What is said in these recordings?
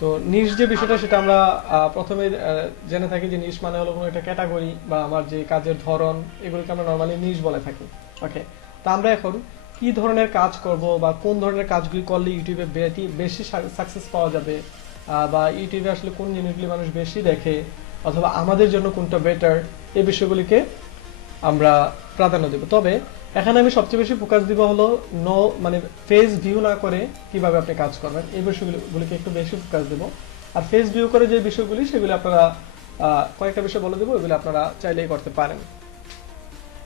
তো নিশ যে বিষয়টা সেটা আমরা প্রথমে জেনে থাকি যে নিশ মানে হলো কোনো একটা ক্যাটাগরি বা আমার যে কাজের ধরন, এগুলোকে আমরা নর্মালি নিশ বলে থাকি। ওকে, তো আমরা এখন কি ধরনের কাজ করব বা কোন ধরনের কাজগুলি করলে ইউটিউবে বেশি সাকসেস পাওয়া যাবে, বা ইউটিউবে আসলে কোন জিনিসগুলি মানুষ বেশি দেখে, অথবা আমাদের জন্য কোনটা বেটার, এই বিষয়গুলিকে আমরা প্রাধান্য দেব। তবে এখানে আমি সবচেয়ে বেশি ফোকাস দিব হলো মানে ফেস ভিউ না করে কিভাবে আপনি কাজ করবেন, এই বিষয়গুলিকে একটু বেশি ফোকাস দেব। আর ফেস ভিউ করে যে বিষয়গুলি সেগুলি আপনারা কয়েকটা বিষয় বলে দেবো, এগুলো আপনারা চাইলেই করতে পারেন।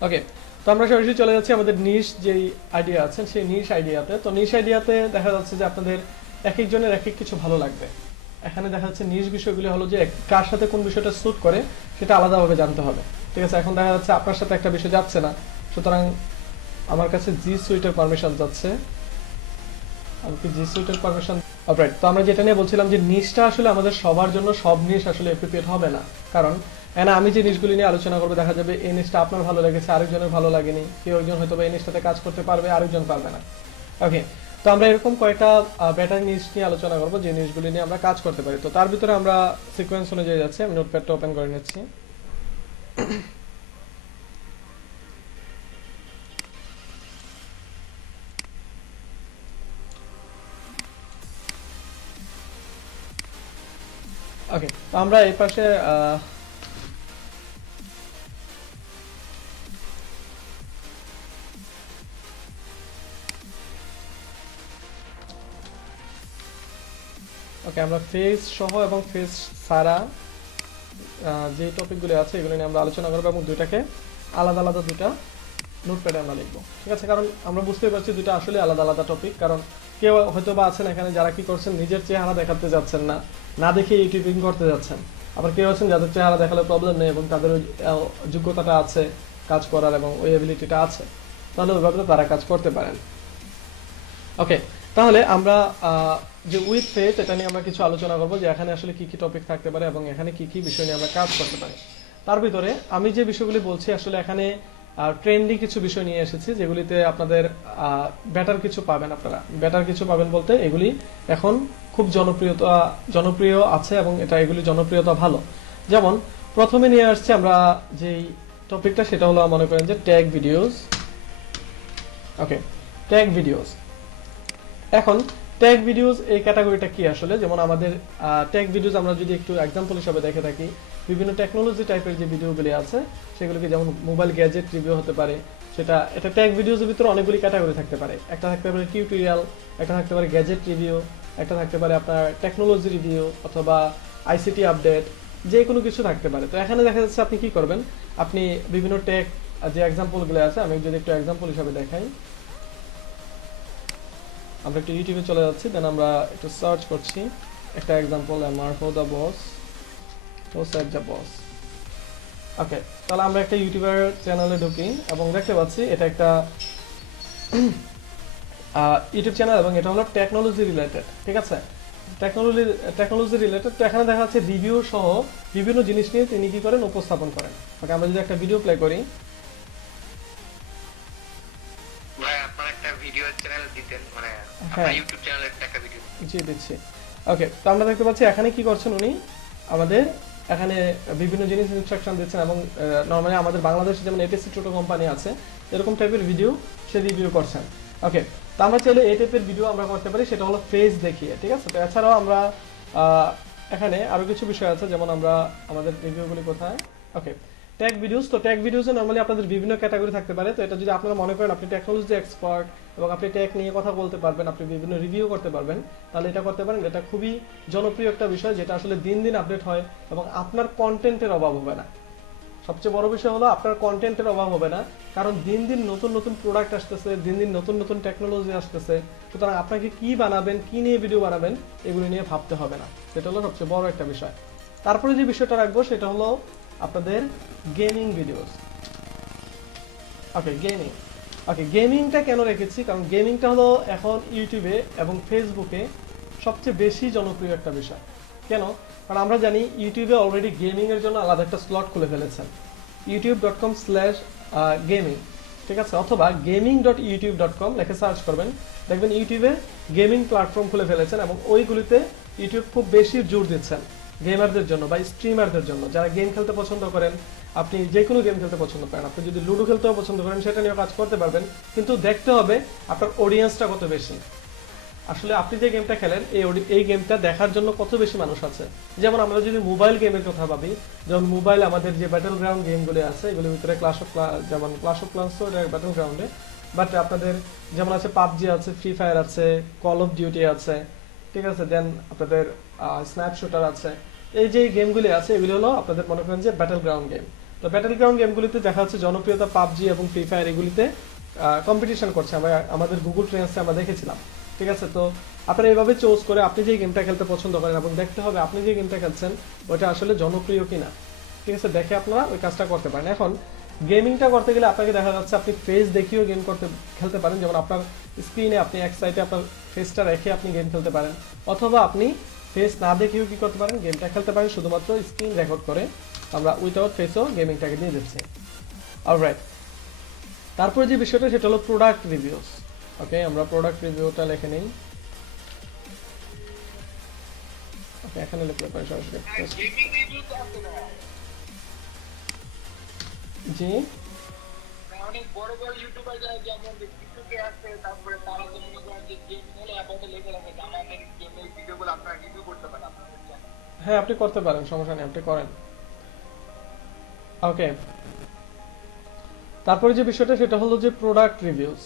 ওকে, তো আমরা সরাসরি চলে যাচ্ছি আমাদের নিশ যেই আইডিয়া আছে সেই নিশ আইডিয়াতে। তো নিশ আইডিয়াতে দেখা যাচ্ছে যে আপনাদের এক একজনের এক এক কিছু ভালো লাগবে। এখানে দেখা যাচ্ছে নিশ বিষয়গুলি হলো যে কার সাথে কোন বিষয়টা স্যুট করে সেটা আলাদাভাবে জানতে হবে। ঠিক আছে, এখন দেখা যাচ্ছে আপনার সাথে একটা বিষয় যাচ্ছে না, সুতরাং আমার কাছে জি সুইটের পারমিশন যাচ্ছে। আমি কি জি সুইটের পারমিশন অলরাইট। তো আমরা যেটা নিয়ে বলছিলাম যে নিশটা আসলে আমাদের সবার জন্য সব নিশ আসলে অ্যাপ্রোপ্রিয়েট হবে না, কারণ আমি যে নিশগুলি নিয়ে আলোচনা করবো দেখা যাবে এই নিশটা আপনার ভালো লেগেছে, আরেকজনের ভালো লাগেনি, কেউ একজন হয়তো এই নিশটাতে কাজ করতে পারবে, আরেকজন পারবে না। ওকে, তো আমরা এরকম কয়েকটা বেটার নিশ নিয়ে আলোচনা করবো যে নিশগুলি নিয়ে আমরা কাজ করতে পারি। তো তার ভিতরে আমরা সিকোয়েন্স অনুযায়ী যাচ্ছি। আমি নোটপ্যাডটা ওপেন করে নিচ্ছি। ওকে, তো আমরা এই পাশে ওকে, আমরা ফেস সহ এবং ফেস ছাড়া যে টপিকগুলো আছে এগুলো নিয়ে আমরা আলোচনা করবো, এবং দুইটাকে আলাদা আলাদা দুইটা নোটপ্যাডে আমরা লিখবো। ঠিক আছে, কারণ আমরা বুঝতেই পারছি দুইটা আসলে আলাদা আলাদা টপিক। কারণ কেউ হয়তো বা আছেন এখানে যারা কি করছেন, নিজের চেহারা দেখাতে যাচ্ছেন না, না দেখে ইউটিউবিং করতে যাচ্ছেন। আবার কেউ আছেন যাদের চেহারা দেখালে প্রবলেম নেই এবং তাদের ওই যোগ্যতাটা আছে কাজ করার এবং ওই এবিলিটিটা আছে, তাহলে ওইভাবে তারা কাজ করতে পারেন। ওকে, তাহলে আমরা যে উইথ ফেথ এটা নিয়ে আমরা কিছু আলোচনা করবো যে এখানে আসলে কি কি টপিক থাকতে পারে এবং এখানে কি কি বিষয় নিয়ে আমরা কাজ করতে পারি। তার ভিতরে আমি যে বিষয়গুলি বলছি আসলে এখানে ট্রেন্ডি কিছু বিষয় নিয়ে এসেছি যেগুলিতে আপনাদের বেটার কিছু পাবেন। আপনারা বেটার কিছু পাবেন বলতে এগুলি এখন খুব জনপ্রিয় আছে এবং এগুলি জনপ্রিয়তা ভালো। যেমন প্রথমে নিয়ে আসছি আমরা যেই টপিকটা সেটা হলো মনে করেন যে ট্যাগ ভিডিওস। ওকে, ট্যাগ ভিডিওস। এখন ট্যাগ ভিডিওস এই ক্যাটাগরিটা কি আসলে, যেমন আমাদের ট্যাগ ভিডিওস আমরা যদি একটু এক্সাম্পল হিসেবে দেখে থাকি, বিভিন্ন টেকনোলজি টাইপের যে ভিডিওগুলি আছে সেগুলোকে, যেমন মোবাইল গ্যাজেট রিভিউ হতে পারে, এটা ট্যাগ ভিডিওসের ভিতরে অনেকগুলি ক্যাটাগরি থাকতে পারে। একটা থাকতে পারে টিউটোরিয়াল, একটা থাকতে পারে গ্যাজেট রিভিউ, একটা থাকতে পারে আপনার টেকনোলজি রিভিউ অথবা আইসিটি আপডেট, যে কোনো কিছু থাকতে পারে। তো এখানে দেখা যাচ্ছে আপনি কি করবেন, আপনি বিভিন্ন ট্যাগ যে এক্সাম্পলগুলো আছে, আমি যদি একটু এক্সাম্পল হিসাবে দেখাই, আমরা একটু ইউটিউবে চলে যাচ্ছি, দেন আমরা একটু সার্চ করছি একটা এক্সাম্পল, আমার হো দ্য বস, হো সেট দ্য বস। ওকে, তাহলে আমরা একটা ইউটিউবার চ্যানেলে ঢুকি এবং দেখতে পাচ্ছি এটা একটা ইউটিউব চ্যানেল এবং এটা হলো টেকনোলজি রিলেটেড। ঠিক আছে, টেকনোলজি রিলেটেড। তো এখানে দেখা যাচ্ছে রিভিউ সহ বিভিন্ন জিনিস নিয়ে তিনি কি করেন, উপস্থাপন করেন। ওকে, আমরা যদি একটা ভিডিও প্লে করি, জি দিচ্ছি। ওকে, তো আমরা দেখতে পাচ্ছি এখানে কি করছেন উনি, আমাদের এখানে বিভিন্ন জিনিস ইনস্ট্রাকশন দিচ্ছেন এবং নর্মালি আমাদের বাংলাদেশে যেমন এটিসি ছোট কোম্পানি আছে এরকম টাইপের ভিডিও সে রিভিউ করছেন। ওকে, তো আমরা চাইলে এই টাইপের ভিডিও আমরা করতে পারি, সেটা হলো ফেস দেখিয়ে। ঠিক আছে, তো এছাড়াও আমরা এখানে আরো কিছু বিষয় আছে, যেমন আমরা আমাদের রিভিউগুলি কোথায়, ওকে, ট্যাগ ভিডিওস। তো ট্যাগ ভিডিওসে নরমালি আপনাদের বিভিন্ন ক্যাটাগরি থাকতে পারে। তো এটা যদি আপনারা মনে করেন আপনি টেকনোলজি এক্সপার্ট এবং আপনি ট্যাগ নিয়ে কথা বলতে পারবেন, আপনি বিভিন্ন রিভিউ করতে পারবেন, তাহলে এটা করতে পারেন। এটা খুবই জনপ্রিয় একটা বিষয় যেটা আসলে দিন দিন আপডেট হয় এবং আপনার কন্টেন্টের অভাব হবে না। সবচেয়ে বড় বিষয় হলো আপনার কন্টেন্টের অভাব হবে না, কারণ দিন দিন নতুন নতুন প্রোডাক্ট আসতেছে, দিন দিন নতুন নতুন টেকনোলজি আসতেছে। সুতরাং আপনাকে কি বানাবেন, কি নিয়ে ভিডিও বানাবেন, এগুলো নিয়ে ভাবতে হবে না। সেটা হলো সবচেয়ে বড় একটা বিষয়। তারপরে যে বিষয়টা রাখবো সেটা হলো আপনাদের গেমিং ভিডিওস। ওকে, গেমিংটা কেন রেখেছি, কারণ গেমিংটা হলো এখন ইউটিউবে এবং ফেসবুকে সবচেয়ে বেশি জনপ্রিয় একটা বিষয়। কেন, কারণ আমরা জানি ইউটিউবে অলরেডি গেমিং এর জন্য আলাদা একটা স্লট খুলে ফেলেছেন, youtube.com/gaming। ঠিক আছে, অথবা gaming.youtube.com লিখে সার্চ করবেন, দেখবেন ইউটিউবে গেমিং প্ল্যাটফর্ম খুলে ফেলেছেন এবং ওইগুলিতে ইউটিউব খুব বেশি জোর দিচ্ছেন গেমারদের জন্য বা স্ট্রিমারদের জন্য, যারা গেম খেলতে পছন্দ করেন। আপনি যে কোনো গেম খেলতে পছন্দ করেন, আপনি যদি লুডো খেলতেও পছন্দ করেন সেটা নিয়েও কাজ করতে পারবেন, কিন্তু দেখতে হবে আপনার অডিয়েন্সটা কত বেশি। আসলে আপনি যে গেমটা খেলেন এই গেমটা দেখার জন্য কত বেশি মানুষ আছে। যেমন আমরা যদি মোবাইল গেমের কথা ভাবি, যেমন মোবাইল আমাদের যে ব্যাটল গ্রাউন্ড গেমগুলো আছে এগুলোর ভিতরে যেমন ক্লাশ অফ ক্লান্স তো ব্যাটল গ্রাউন্ডে, বাট আপনাদের যেমন আছে পাবজি আছে, ফ্রি ফায়ার আছে, কল অফ ডিউটি আছে, ঠিক আছে, দেন আপনাদের স্ন্যাপশুটার আছে। এই যে গেমগুলি আছে এগুলি হলো আপনাদের মনে করেন যে ব্যাটল গ্রাউন্ড গেম। তো ব্যাটল গ্রাউন্ড গেমগুলিতে দেখা যাচ্ছে জনপ্রিয়তা পাবজি এবং ফ্রি ফায়ার এগুলিতে কম্পিটিশন করছে, আমরা আমাদের গুগল ট্রেন্ডসে আমরা দেখেছিলাম, ঠিক আছে। তো আপনারা এইভাবে চুজ করে আপনি যে গেমটা খেলতে পছন্দ করেন এবং দেখতে হবে আপনি যে গেমটা খেলছেন ওটা আসলে জনপ্রিয় কিনা, ঠিক আছে, দেখে আপনারা ওই কাজটা করতে পারেন। এখন গেমিংটা করতে গেলে আপনাকে দেখা যাচ্ছে আপনি ফেস দেখিয়েও গেম খেলতে পারেন, যেমন আপনার স্ক্রিনে আপনি এক সাইডে আপনার ফেসটা রেখে আপনি গেম খেলতে পারেন, অথবা আপনি ফেস না দেখেও কি করতে পারেন, গেমটা খেলতে পারেন শুধুমাত্র স্ক্রিন রেকর্ড করে। আমরা উইথাউট ফেসও গেমিংটাকে নিয়ে যাচ্ছি। অলরাইট, তারপরে যে বিষয়টা সেটা হলো প্রোডাক্ট রিভিউস। ওকে, আমরা প্রোডাক্ট রিভিউটা লিখে নিই। ওকে, এখানে লিখলে পরে সরাসরি জি অনেক বড় বড় ইউটিউবার যারা যেমন টিকটকে আছে, তারপরে তারা তো মনে করেন যে গেম খেলে অ্যাবাউটে লেখে রাখে যে আমাদের গেমের ভিডিওগুলো আপনারা রিভিউ করতে পারেন আপনাদের চ্যানেলে। হ্যাঁ, আপনি করতে পারেন, সমস্যা নেই, আপনি করেন। ওকে, তারপরে যে বিষয়টা সেটা হলো যে প্রোডাক্ট রিভিউস।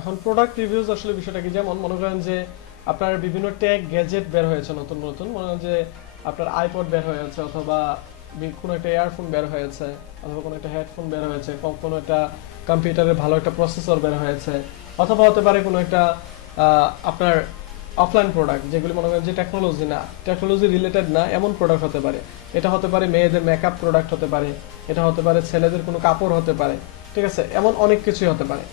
এখন প্রোডাক্ট রিভিউস আসলে বিষয়টা কি, যেমন মনে করেন যে আপনার বিভিন্ন ট্যাগ গ্যাজেট বের হয়েছে নতুন নতুন, মনে করেন যে আপনার আইপড বের হয়েছে, অথবা কোনো একটা ইয়ারফোন বের হয়েছে, অথবা কোনো একটা হেডফোন বের হয়েছে, কোনো একটা কম্পিউটারের ভালো একটা প্রসেসর বের হয়েছে, অথবা হতে পারে কোনো একটা আপনার অফলাইন প্রোডাক্ট যেগুলি মনে করেন যে টেকনোলজি রিলেটেড না এমন প্রোডাক্ট হতে পারে। এটা হতে পারে মেয়েদের মেকআপ প্রোডাক্ট হতে পারে, এটা হতে পারে ছেলেদের কোনো কাপড় হতে পারে, ঠিক আছে, এমন অনেক কিছুই হতে পারে।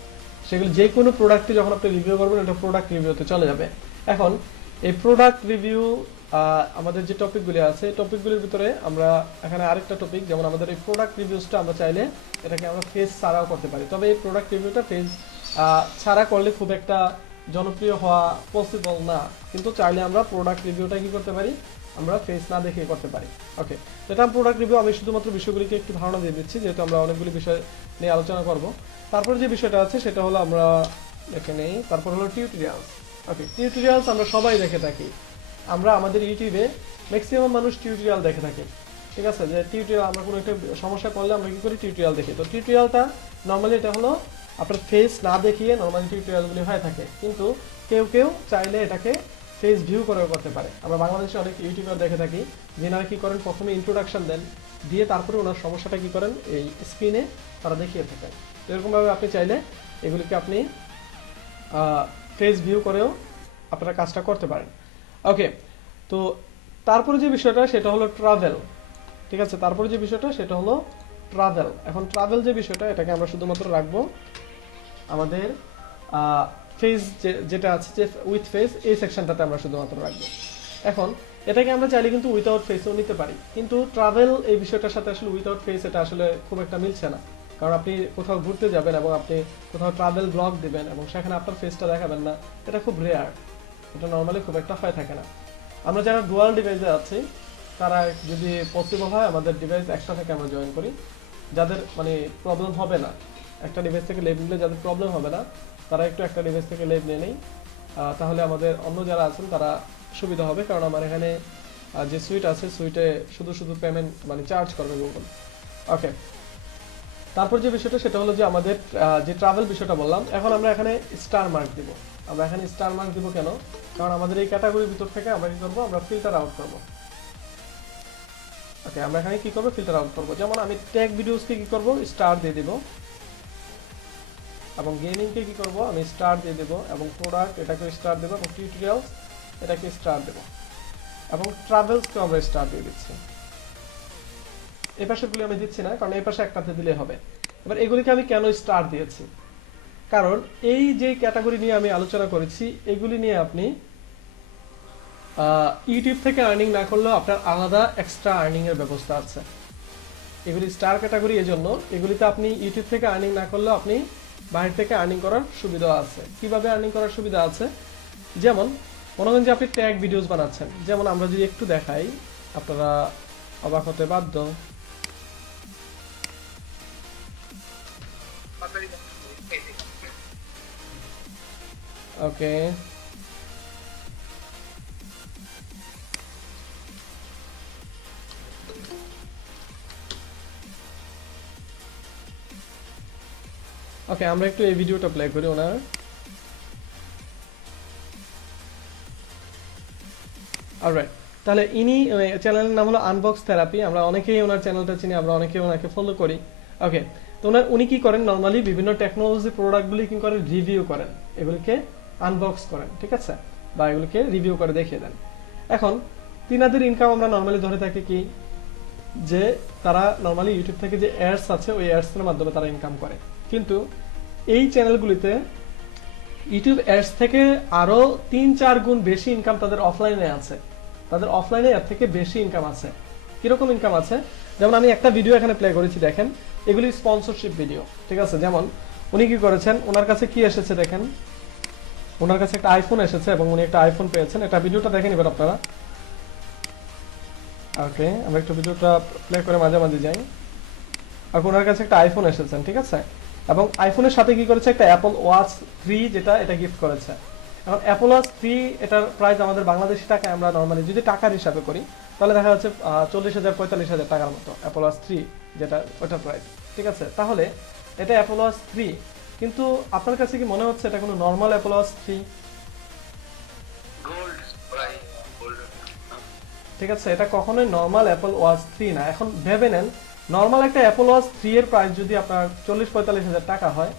সেগুলি যে কোনো প্রোডাক্টই যখন আপনি রিভিউ করবেন এটা প্রোডাক্ট রিভিউতে চলে যাবে। এখন এই প্রোডাক্ট রিভিউ আমাদের যে টপিকগুলি আছে এই টপিকগুলির ভিতরে আমরা এখানে আরেকটা টপিক, যেমন আমাদের এই প্রোডাক্ট রিভিউসটা আমরা চাইলে এটাকে আমরা ফেজ ছাড়াও করতে পারি, তবে এই প্রোডাক্ট রিভিউটা ফেজ ছাড়া করলে খুব একটা জনপ্রিয় হওয়া পসিবল না, কিন্তু চাইলে আমরা প্রোডাক্ট রিভিউটা কি করতে পারি, আমরা ফেস না দেখে করতে পারি। ওকে, তো এটা প্রোডাক্ট রিভিউ, আমি শুধুমাত্র বিষয়গুলিকে একটু ধারণা দিয়ে দিচ্ছি যেহেতু আমরা অনেকগুলি বিষয় নিয়ে আলোচনা করব। তারপরে যে বিষয়টা আছে সেটা হলো আমরা দেখে নেই, তারপর হলো টিউটোরিয়ালস। ওকে, টিউটোরিয়ালস আমরা সবাই দেখে থাকি, আমরা আমাদের ইউটিউবে ম্যাক্সিমাম মানুষ টিউটোরিয়াল দেখে থাকি, ঠিক আছে, যে টিউটোরিয়াল আমরা কোনো একটা সমস্যা করলে আমরা কি করি, টিউটোরিয়াল দেখি। তো টিউটোরিয়ালটা নর্মালি এটা হলো আপনার ফেস না দেখিয়ে নর্মালি টিউটোরিয়ালগুলি হয়ে থাকে, কিন্তু কেউ কেউ চাইলে এটাকে ফেস ভিউ করেও করতে পারে। আমরা বাংলাদেশে অনেক ইউটিউবার দেখে থাকি যেনারা কি করেন, প্রথমে ইন্ট্রোডাকশন দেন, দিয়ে তারপরে ওনার সমস্যাটা কি করেন এই স্ক্রিনে তারা দেখিয়ে থাকেন। তো এরকমভাবে আপনি চাইলে এগুলিকে আপনি ফেস ভিউ করেও আপনারা কাজটা করতে পারেন। ওকে, তো তারপরে যে বিষয়টা সেটা হলো ট্রাভেল, ঠিক আছে, তারপরে যে বিষয়টা সেটা হলো ট্রাভেল। এখন ট্রাভেল যে বিষয়টা এটাকে আমরা শুধুমাত্র রাখবো আমাদের ফেজ যেটা আছে যে উইথ ফেজ এই সেকশনটাতে আমরা শুধুমাত্র রাখবো। এখন এটাকে আমরা চাইলে কিন্তু উইথাউট ফেসও নিতে পারি, কিন্তু ট্রাভেল এই বিষয়টার সাথে আসলে উইথাউট ফেস এটা আসলে খুব একটা মিলছে না, কারণ আপনি কোথাও ঘুরতে যাবেন এবং আপনি কোথাও ট্রাভেল ব্লগ দিবেন এবং সেখানে আপনার ফেসটা দেখাবেন না, এটা খুব রেয়ার, এটা নর্মালি খুব একটা হয়ে থাকে না। আমরা যারা ডুয়াল ডিভাইসে আছি তারা যদি পসিবল হয় আমাদের ডিভাইস একটা থেকে আমরা জয়েন করি, যাদের মানে প্রবলেম হবে না, একটা ডিভাইস থেকে লেভ নিলে যাদের প্রবলেম হবে না তারা একটু একটা ডিভাইস থেকে লেভ নিয়ে নেই, তাহলে আমাদের অন্য যারা আছেন তারা সুবিধা হবে, কারণ আমার এখানে যে সুইট আছে সুইটে শুধু শুধু পেমেন্ট মানে চার্জ করবে গুগল। ওকে, তারপর যে বিষয়টা সেটা হলো যে আমাদের যে ট্রাভেল বিষয়টা বললাম, এখন আমরা এখানে স্টার মার্ক দিব। আমরা এখানে স্টার মার্ক দিব কেন, কারণ আমাদের এই ক্যাটাগরির ভিতর থেকে আমরা কি করবো, আমরা ফিল্টার আউট করবো। ওকে, আমরা এখানে কি করবো, ফিল্টার আউট করবো। যেমন আমি টেক ভিডিওসকে কি করবো, স্টার দিয়ে দিব, এবং গেমিংকে কি করবো, আমি স্টার দিয়ে দেবো, এবং প্রোডাক্ট এটাকে স্টার দেবো, এবং টিউটোরিয়ালস এটাকে স্টার দেবো, এবং ট্রাভেলসকেও আমরা স্টার দিয়ে দিচ্ছি। এই পাশেগুলি আমি দিচ্ছি না, কারণ এই পাশে একটাতে দিলে হবে। এবার এগুলিকে আমি কেন স্টার দিয়েছি, কারণ এই যে ক্যাটাগরি নিয়ে আমি আলোচনা করেছি এগুলি নিয়ে আপনি ইউটিউব থেকে আর্নিং না করলেও আপনার আলাদা এক্সট্রা আর্নিং এর ব্যবস্থা আছে। এগুলি স্টার ক্যাটাগরি, এজন্য এগুলিতে আপনি ইউটিউব থেকে আর্নিং না করলেও আপনি বাইরে থেকে আর্নিং করার সুবিধা আছে। কিভাবে আর্নিং করার সুবিধা আছে, যেমন মনে করেন যে আপনি ট্যাগ ভিডিওস বানাচ্ছেন, যেমন আমরা যদি একটু দেখাই আপনারা অবাক হতে বাধ্য। ওকে, ওকে আমরা একটু এই ভিডিওটা প্লে করি ওনার। অলরাইট, তাহলে ইনি চ্যানেলের নাম হলো আনবক্স থেরাপি। আমরা অনেকেই ওনার চ্যানেলটা চিনি, আমরা অনেকেই ওনাকে ফলো করি। ওকে, তো উনি কি করেন, নর্মালি বিভিন্ন টেকনোলজি প্রোডাক্টগুলি কি করেন, রিভিউ করেন, এগুলিকে আনবক্স করেন, ঠিক আছে, বা এগুলিকে রিভিউ করে দেখিয়ে দেন। এখন তিনাদের ইনকাম আমরা নর্মালি ধরে থাকি কি, যে তারা নর্মালি ইউটিউব থেকে যে অ্যাডস আছে ওই অ্যাডসের মাধ্যমে তারা ইনকাম করে। কিন্তু এই চ্যানেলগুলিতে ইউটিউব অ্যাডস থেকে আরো 3-4 গুণ বেশি ইনকাম তাদের অফলাইনে আছে। তাদের অফলাইনে এর থেকে বেশি ইনকাম আছে। কিরকম ইনকাম আছে, যেমন আমি একটা ভিডিও এখানে প্লে করেছি, দেখেন এগুলি স্পন্সরশিপ ভিডিও, ঠিক আছে। যেমন উনি কি করেছেন, ওনার কাছে কি এসেছে দেখেন, ওনার কাছে একটা আইফোন এসেছে এবং উনি একটা আইফোন পেয়েছেন। এটা ভিডিওটা দেখে নেবেন আপনারা। ওকে, আমরা একটু ভিডিওটা প্লে করে মাঝে মাঝে যাই। আর ওনার কাছে একটা আইফোন এসেছেন, ঠিক আছে, এবং আইফোনের সাথে কি করেছে, একটা অ্যাপল ওয়াচ 3 যেটা এটা গিফট করেছে। এখন অ্যাপল ওয়াচ 3 এটার প্রাইস আমাদের বাংলাদেশি টাকায় আমরা নর্মালি যদি টাকার হিসাবে করি তাহলে দেখা যাচ্ছে 40,000-45,000 টাকার মতো অ্যাপল ওয়াচ 3 যেটা ওটার প্রাইস, ঠিক আছে। তাহলে এটা অ্যাপল ওয়াচ 3, কিন্তু আপনার কাছে কি মনে হচ্ছে এটা কোনো নর্মাল অ্যাপল ওয়াচ 3? ঠিক আছে, এটা কখনোই নর্মাল অ্যাপল ওয়াচ 3 না। এখন ভেবে নেন, নর্মাল একটা অ্যাপল ওয়াচ 3 এর প্রাইস যদি আপনার 40-45,000 টাকা হয়,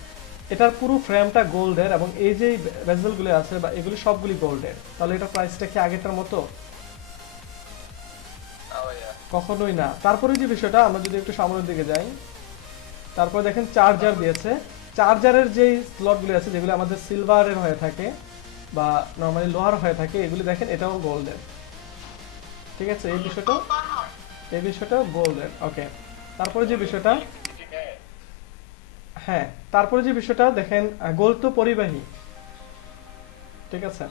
এটার পুরো ফ্রেমটা গোল্ডের এবং এই যে বেজেলগুলো আছে বা এগুলি সবগুলি গোল্ডের, তাহলে এটার প্রাইসটা কি আগেরটার মতো? কখনোই না। তারপরে যে বিষয়টা, আমরা যদি একটু সামনের দিকে যাই, তারপরে দেখেন চার্জার দিয়েছে। চার্জারের যে স্লটগুলি আছে যেগুলো আমাদের সিলভারের হয়ে থাকে বা নর্মালি লোহার হয়ে থাকে, এগুলি দেখেন এটাও গোল্ডের, ঠিক আছে। এই বিষয়টা গোল্ডের। ওকে, তারপরে যে বিষয়টা, হ্যাঁ তারপরে যে বিষয়টা দেখেন, গোল্ড তো পরিবাহী, ঠিক আছে।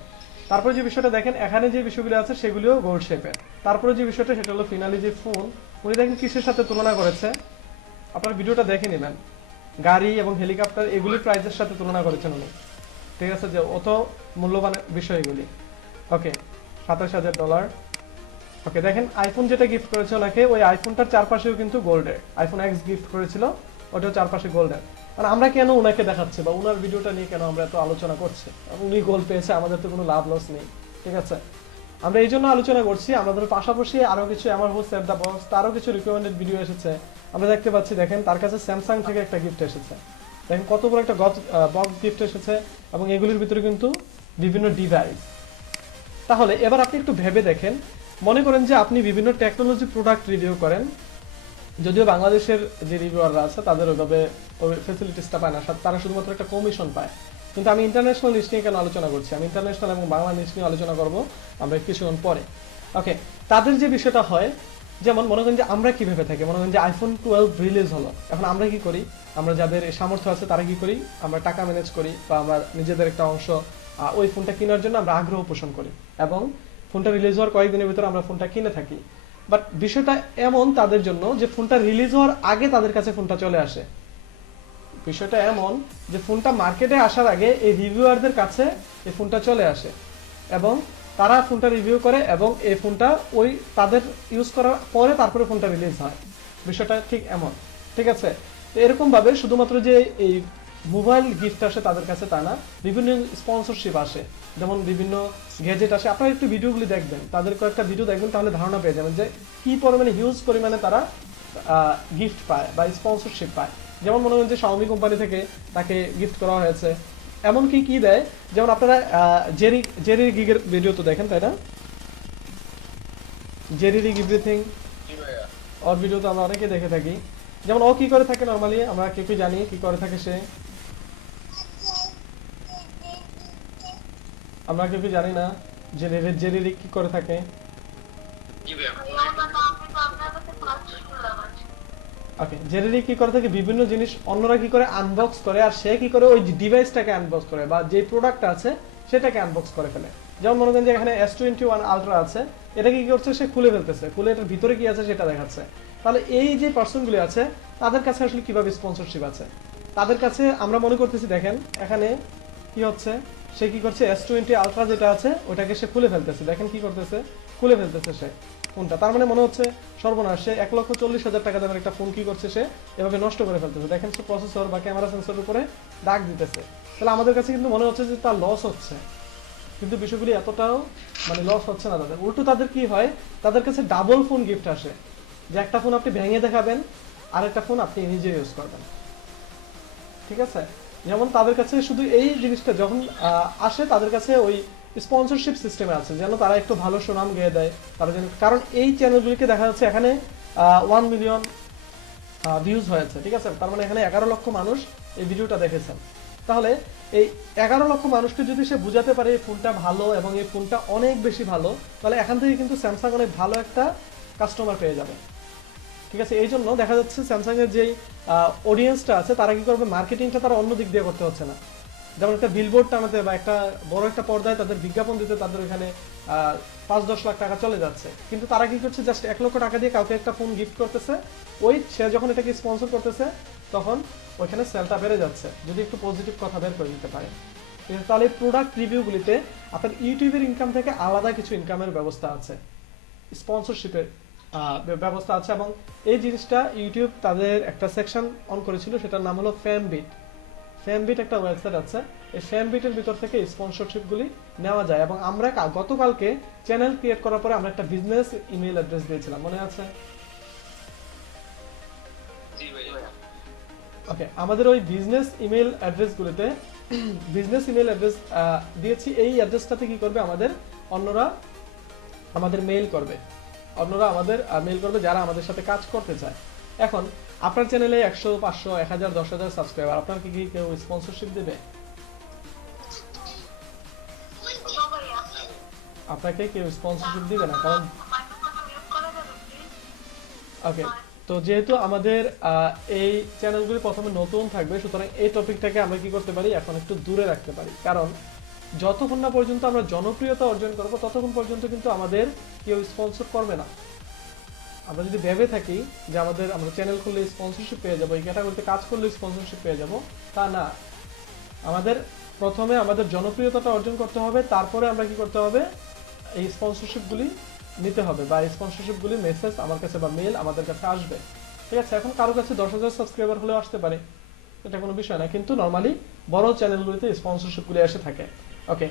তারপরে যে বিষয়টা দেখেন, এখানে যে বিষয়গুলো আছে সেগুলিও গোল্ড শেপের। তারপরে যে বিষয়টা সেটা হলো ফিনালি যে ফোন, উনি দেখেন কিসের সাথে তুলনা করেছে, আপনার ভিডিওটা দেখে নেবেন, গাড়ি এবং হেলিকপ্টার এগুলির প্রাইসের সাথে তুলনা করেছেন উনি, ঠিক আছে, যে অত মূল্যবান বিষয় এগুলি। ওকে, $27,000। ওকে, দেখেন আইফোন যেটা গিফট করেছে ওনাকে, ওই আইফোনটার চারপাশেও কিন্তু গোল্ডের, আইফোন এক্স গিফট করেছিল, ওটাও চারপাশে গোল্ডের। মানে আমরা কেন ওনাকে দেখাচ্ছি বা ওনার ভিডিওটা নিয়ে কেন আমরা এত আলোচনা করছি, উনি গোল্ড পেয়েছে, আমাদের তো কোনো লাভ লস নেই, ঠিক আছে। আমরা এই জন্য আলোচনা করছি, আমাদের পাশাপাশি আরো কিছু আমার হোস্ট সেভ দ্য বক্স, তারও কিছু রিকমেন্ডেড ভিডিও এসেছে, আমরা দেখতে পাচ্ছি। দেখেন তার কাছে স্যামসাং থেকে একটা গিফট এসেছে, দেখেন কত বড় একটা বক্স গিফট এসেছে, এবং এগুলির ভিতরে কিন্তু বিভিন্ন ডিভাইস। তাহলে এবার আপনি একটু ভেবে দেখেন, মনে করেন যে আপনি বিভিন্ন টেকনোলজি প্রোডাক্ট রিভিউ করেন, যদিও বাংলাদেশের যে রিভিউয়াররা আছে তাদের ওইভাবে ওই ফেসিলিটিসটা পায় না, তারা শুধুমাত্র একটা কমিশন পায়। কিন্তু আমি ইন্টারন্যাশনাল নিউজ নিয়ে কেন আলোচনা করছি, আমি ইন্টারন্যাশনাল এবং বাংলা নিউজ নিয়ে আলোচনা করব আমরা কিছুক্ষণ পরে। ওকে, তাদের যে বিষয়টা হয়, যেমন মনে করেন যে আমরা কি ভেবে থাকি, মনে করেন যে আইফোন 12 রিলিজ হলো, এখন আমরা কি করি, আমরা যাদের সামর্থ্য আছে তারা কি করি, আমরা টাকা ম্যানেজ করি বা আমরা নিজেদের একটা অংশ ওই ফোনটা কেনার জন্য আমরা আগ্রহ পোষণ করি, এবং ফোনটা রিলিজ হওয়ার কয়েকদিনের ভিতরে আমরা ফোনটা কিনে থাকি। বাট বিষয়টা এমন তাদের জন্য যে ফোনটা রিলিজ হওয়ার আগে তাদের কাছে ফোনটা চলে আসে। বিষয়টা এমন যে ফোনটা মার্কেটে আসার আগে এই রিভিউয়ারদের কাছে এই ফোনটা চলে আসে এবং তারা ফোনটা রিভিউ করে এবং এই ফোনটা ওই তাদের ইউজ করার পরে তারপরে ফোনটা রিলিজ হয়। বিষয়টা ঠিক এমন, ঠিক আছে। তো এরকম ভাবে শুধুমাত্র যে এই মোবাইল গিফট আসে তাদের কাছে তা না, বিভিন্ন স্পন্সরশিপ আসে, যেমন বিভিন্ন গ্যাজেট আসে। আপনারা একটু ভিডিওগুলি দেখবেন, তাদের কয়েকটা ভিডিও দেখবেন, তাহলে ধারণা পেয়ে যাবেন যে কি পরিমাণে হিউজ পরিমাণে তারা গিফট পায় বা স্পন্সরশিপ পায়। যেমন মনে করেন যে শাওমি কোম্পানি থেকে তাকে গিফট করা হয়েছে, এমনকি কি দেয়, যেমন আপনারা জেরি গিগের ভিডিও তো দেখেন তাই না, জেরি রিগ এভরিথিং, ওর ভিডিও তো আমরা অনেকে দেখে থাকি। যেমন ও কি করে থাকে, নর্মালি আমরা কেউ কি জানি কি করে থাকে সে, আমরা কেউ কি জানি না যে জেরি রিগ কি করে থাকে। ওকে, জেরি কি করে থাকে, বিভিন্ন জিনিস অন্যরা কি করে আনবক্স করে, আর সে কি করে ওই ডিভাইসটাকে আনবক্স করে বা যে প্রোডাক্ট আছে সেটাকে আনবক্স করে ফেলে। যেমন মনে করেন যে এখানে S21 আলট্রা আছে, এটা কি করছে, সে খুলে ফেলতেছে, খুলে এটার ভিতরে কি আছে সেটা দেখাচ্ছে। তাহলে এই যে পার্সনগুলি আছে তাদের কাছে আসলে কিভাবে স্পন্সরশিপ আছে, তাদের কাছে আমরা মনে করতেছি দেখেন এখানে কি হচ্ছে, সে কি করছে S20 আলট্রা যেটা আছে ওটাকে সে খুলে ফেলতেছে, দেখেন কি করতেছে, খুলে ফেলতেছে সে ফোনটা। তার মানে মনে হচ্ছে সর্বনাশ, সে 1,40,000 টাকা দামের একটা ফোন কি করছে, সে এভাবে নষ্ট করে ফেলতেছে। দেখেন সে প্রসেসর বা ক্যামেরা সেন্সরের উপরে দাগ দিতেছে। তাহলে আমাদের কাছে কিন্তু মনে হচ্ছে যে তার লস হচ্ছে, কিন্তু বিষয়গুলি এতটাও মানে লস হচ্ছে না তাদের। উল্টো তাদের কি হয়, তাদের কাছে ডাবল ফোন গিফট আসে, যে একটা ফোন আপনি ভেঙে দেখাবেন আর একটা ফোন আপনি নিজে ইউজ করবেন। ঠিক আছে, যেমন তাদের কাছে শুধু এই জিনিসটা যখন আসে, তাদের কাছে ওই স্পন্সরশিপ সিস্টেমে আছে যেন তারা একটু ভালো সুনাম গেয়ে দেয় তারা যেন, কারণ এই চ্যানেলগুলিকে দেখা যাচ্ছে এখানে 1 মিলিয়ন ভিউজ হয়েছে। ঠিক আছে, তার মানে এখানে 11 লক্ষ মানুষ এই ভিডিওটা দেখেছেন। তাহলে এই 11 লক্ষ মানুষকে যদি সে বুঝাতে পারে এই ফোনটা ভালো এবং এই ফোনটা অনেক বেশি ভালো, তাহলে এখান থেকে কিন্তু স্যামসাং অনেক ভালো একটা কাস্টমার পেয়ে যাবে। ঠিক আছে, এই জন্য দেখা যাচ্ছে স্যামসাং এর যেই অডিয়েন্সটা আছে তারা কি করবে, মার্কেটিংটা তারা অন্য দিক দিয়ে করতে হচ্ছে না। যেমন একটা বিলবোর্ড টানাতে বা একটা বড় একটা পর্দায় তাদের বিজ্ঞাপন দিতে তাদের এখানে 5-10 লাখ টাকা চলে যাচ্ছে, কিন্তু তারা কি করছে, জাস্ট 1 লক্ষ টাকা দিয়ে কাউকে একটা ফোন গিফট করতেছে, ওই সে যখন এটাকে স্পন্সর করতেছে তখন ওইখানে সেলটা বেড়ে যাচ্ছে, যদি একটু পজিটিভ কথা বের করে দিতে পারে। ঠিক আছে, তাহলে প্রোডাক্ট রিভিউগুলিতে আপনার ইউটিউবের ইনকাম থেকে আলাদা কিছু ইনকামের ব্যবস্থা আছে, স্পন্সরশিপের ব্যবস্থা আছে, এবং এই জিনিসটা ইউটিউব তাদের একটা সেকশন অন করেছিল, সেটার নাম হলো ফ্যামবিট। ফ্যামবিট একটা ওয়েবসাইট আছে, এই ফ্যামবিটের ভিতর থেকে স্পন্সরশিপগুলি নেওয়া যায়। এবং আমরা গতকালকে চ্যানেল ক্রিয়েট করার পরে আমরা একটা বিজনেস ইমেল অ্যাড্রেস দিয়েছিলাম, মনে আছে? ওকে, আমাদের ওই বিজনেস ইমেল অ্যাড্রেসগুলিতে বিজনেস ইমেল অ্যাড্রেস দিয়েছি, এই অ্যাড্রেসটাতে কি করবে, আমাদের অন্যরা আমাদের মেইল করবে, অন্যরা আমাদের মেইল করবে যারা আমাদের সাথে কাজ করতে চায়। এখন আপনার চ্যানেলে 100, 500, 1000, 10,000 সাবস্ক্রাইবার, আপনার কি কেউ স্পন্সরশিপ দেবে? আপনাকে কেউ স্পন্সরশিপ দিবে না, কারণ ওকে, তো যেহেতু আমাদের এই চ্যানেলগুলি প্রথমে নতুন থাকবে, সুতরাং এই টপিকটাকে আমরা কি করতে পারি, এখন একটু দূরে রাখতে পারি। কারণ যতক্ষণ না পর্যন্ত আমরা জনপ্রিয়তা অর্জন করবো ততক্ষণ পর্যন্ত কিন্তু আমাদের কেউ স্পন্সর করবে না। আমরা যদি ভেবে থাকি যে আমরা চ্যানেল খুললে স্পন্সরশিপ পেয়ে যাবো, এই ক্যাটাগরিতে কাজ করলে স্পন্সরশিপ পেয়ে যাবো, তা না। আমাদের প্রথমে আমাদের জনপ্রিয়তাটা অর্জন করতে হবে, তারপরে আমরা কি করতে হবে, এই স্পন্সরশিপগুলি নিতে হবে, বা এই স্পন্সরশিপগুলি মেসেজ আমার কাছে বা মেল আমাদের কাছে আসবে। ঠিক আছে, এখন কারো কাছে 10,000 সাবস্ক্রাইবার হলেও আসতে পারে, এটা কোনো বিষয় না, কিন্তু নর্মালি বড় চ্যানেলগুলিতে স্পন্সরশিপগুলি এসে থাকে। ওকে।